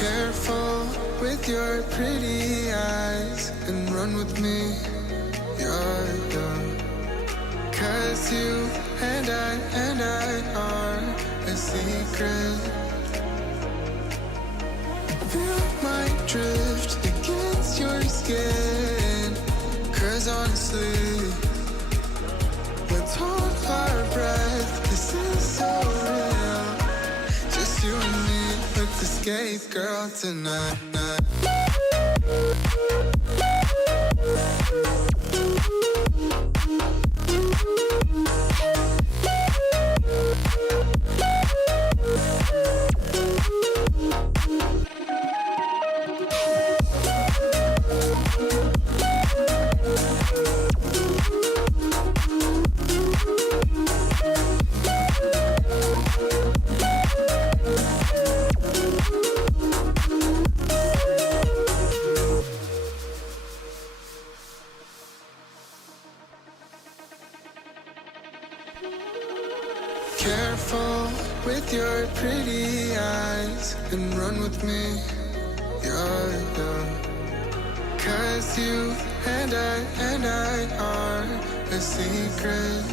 Careful with your pretty eyes and run with me, yeah. 'Cause you and I are a secret. Feel my drift against your skin. 'Cause honestly, let's hold our breath. This is so real. Just you and me, let's escape, girl, tonight. Careful with your pretty eyes and run with me, yeah. 'Cause you and I are a secret.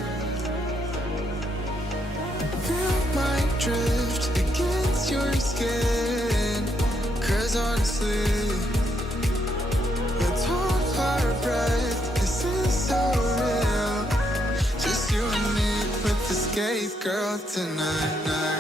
Feel my drift against your skin. 'Cause honestly, let's hold our breath. This is so real. Just you and me, let's escape, girl, tonight.